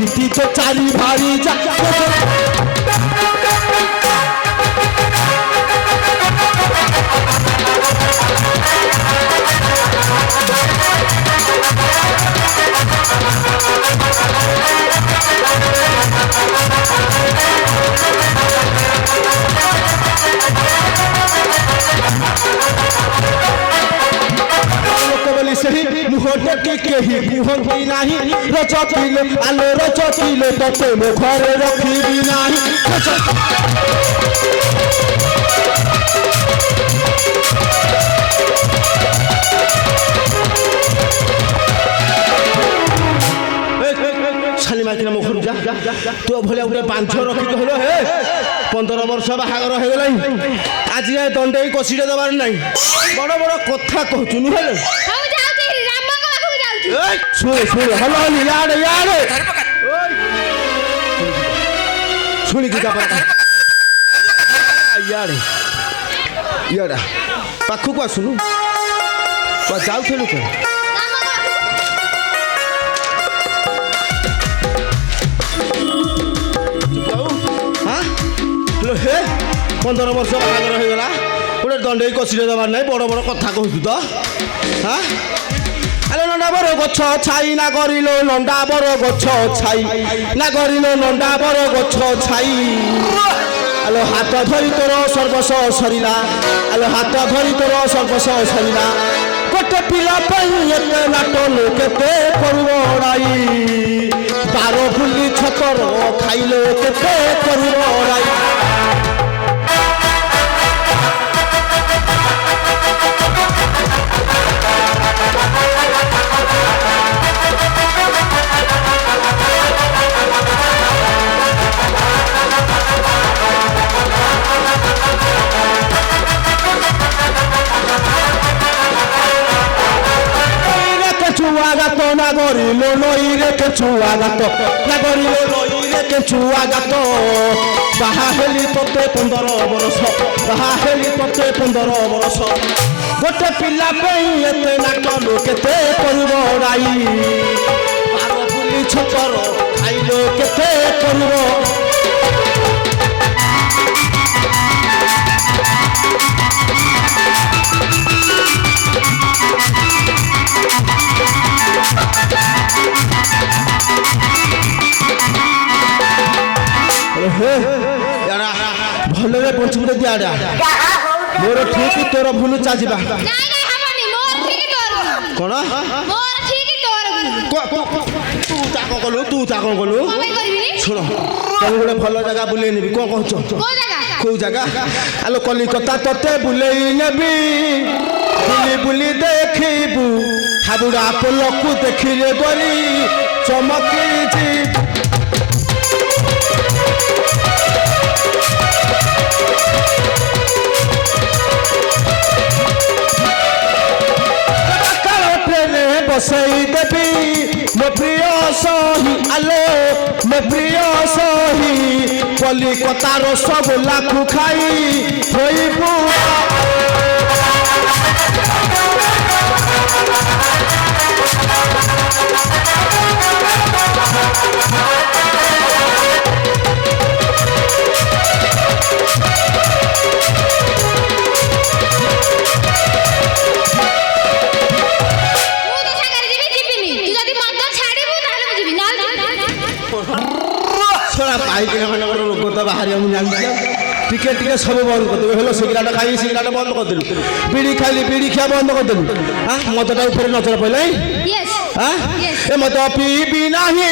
पिटी तो चारी भारी जा मुहटे केही मुहंती नाही रचकिले आलो रचकिले तते मो घरे रखिबी नाही छाली माइकिना मुखर जा तो भले उठे पांच रखी कहलो हे 15 वर्ष बाहागर हो गलाई आज जाए दंडे कसीडे दबार नहीं बड़ बड़ कथा कहचु नुहेले सुन सुन हलो हलो यार यार सुन की जा यार यार पाखु को सुनु को जाउ थेलु के हां लो हे 15 वर्ष बाहागर हो गला ओडे दंडे कसीडे दबार नहीं बड़ बड़ कथा कहचु तो हां আলো নন্ডা বড় গছ ছাই না করিল নন্ডা বড় গছ ছাই না করিল নন্ডা বড় গছ ছাই আলো হাত ধরি তোর সর্বস সরিলা আলো হাত ধরি তোর সর্বস সরিলা গোটে পিলা পাই এতে নাটন কেতে করব রাই 12 ফুলি ছতর খাইলে কেতে করব রাই Chuagato nagorilo noire ke chuagato nagorilo noire ke chuagato bahaheli tote 15 বরষ bahaheli tote 15 বরষ গোটে পিলা পই এতে নাটল কেতে করব রাই 12 ফুলি ছতর খাইলো কেতে করব भलरे पहुंचबे दियाडा मोर ठीक तोर भूल चाजिबा नहीं नहीं हमनी मोर ठीक तोर कोन मोर ठीक तोर तू ताको गलु कमे करबिनी सुनो तम गोटे भल जगह बुले नेबी को कहचो को जगह आलो कलिकता तते बुलेई नेबी बुली बुली देखिबू हाबुड़ा पोलकु देखिले बरी चमकी जी बसई देवी मो प्रिय सही आलो मो प्रिय सही कलिकतार सब लाखु खाई होइबू टिके टिके सब बंद कर देबे हेलो सिगरेट खाई सिगरेट बंद कर देलु बीड़ी खाली बीड़ी खिया बंद कर देलु हां मदटा ऊपर नजर पइलै यस हां ए मद पीबी नाही